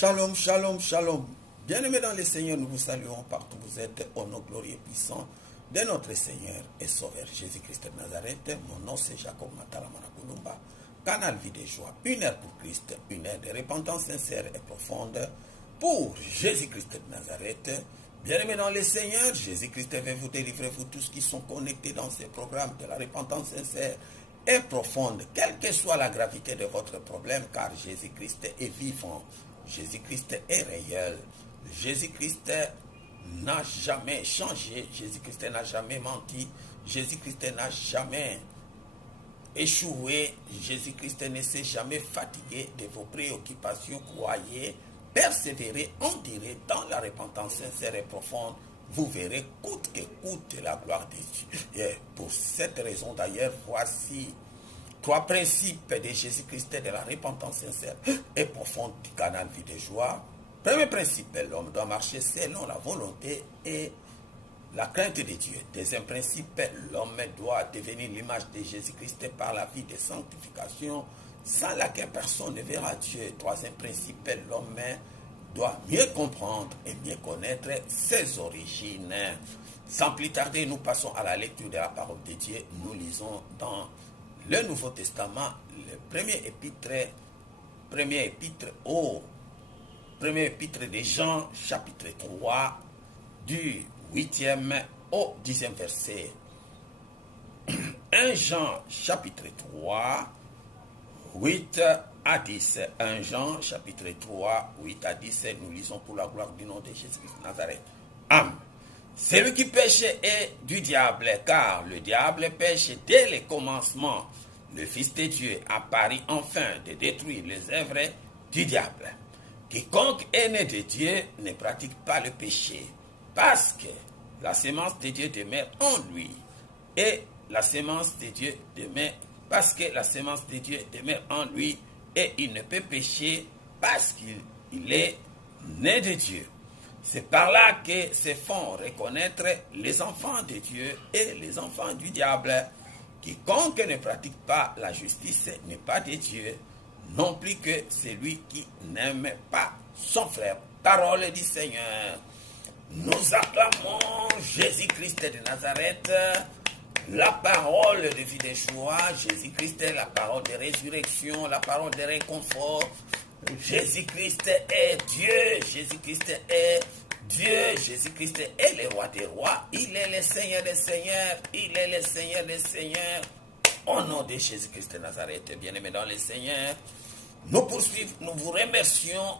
Shalom, shalom, shalom. Bien-aimés dans le Seigneur, nous vous saluons partout où vous êtes, au nom glorieux et puissant de notre Seigneur et Sauveur Jésus-Christ de Nazareth. Mon nom c'est Jacob Matalamanakulumba. Canal Vie de Joie, une heure pour Christ, une heure de repentance sincère et profonde pour Jésus-Christ de Nazareth. Bien-aimés dans le Seigneur, Jésus-Christ veut vous délivrer, vous tous qui sont connectés dans ce programme de la repentance sincère et profonde, quelle que soit la gravité de votre problème, car Jésus-Christ est vivant, Jésus-Christ est réel, Jésus-Christ n'a jamais changé, Jésus-Christ n'a jamais menti, Jésus-Christ n'a jamais échoué, Jésus-Christ ne s'est jamais fatigué de vos préoccupations, croyez, persévérez, on dirait dans la repentance sincère et profonde, vous verrez coûte que coûte la gloire de Dieu. Et pour cette raison d'ailleurs, voici 3 principes de Jésus-Christ de la repentance sincère et profonde du canal Vie de Joie. Premier principe, l'homme doit marcher selon la volonté et la crainte de Dieu. Deuxième principe, l'homme doit devenir l'image de Jésus-Christ par la vie de sanctification, sans laquelle personne ne verra Dieu. Troisième principe, l'homme doit mieux comprendre et mieux connaître ses origines. Sans plus tarder, nous passons à la lecture de la parole de Dieu. Nous lisons dans le Nouveau Testament le premier épître de Jean, chapitre 3, du 8e au 10e verset. 1 Jean, chapitre 3, 8 à 10. 1 Jean, chapitre 3, 8 à 10. Nous lisons pour la gloire du nom de Jésus-Christ de Nazareth. Amen. Celui qui pêche est du diable, car le diable pêche dès le commencement. Le Fils de Dieu apparut enfin de détruire les œuvres du diable. Quiconque est né de Dieu ne pratique pas le péché, parce que la sémence de Dieu demeure en lui. Et la sémence de Dieu demeure, parce que la sémence de Dieu demeure en lui, et il ne peut pécher parce qu'il est né de Dieu. C'est par là que se font reconnaître les enfants de Dieu et les enfants du diable. Quiconque ne pratique pas la justice n'est pas de Dieu, non plus que celui qui n'aime pas son frère. Parole du Seigneur. Nous acclamons Jésus-Christ de Nazareth, la parole de vie de joie, Jésus-Christ est la parole de résurrection, la parole de réconfort. Jésus-Christ est Dieu, Jésus-Christ est Dieu, Jésus-Christ est le roi des rois, il est le Seigneur des seigneurs, il est le Seigneur des seigneurs. Au nom de Jésus-Christ de Nazareth, bien-aimés dans le Seigneur, nous poursuivons, nous vous remercions.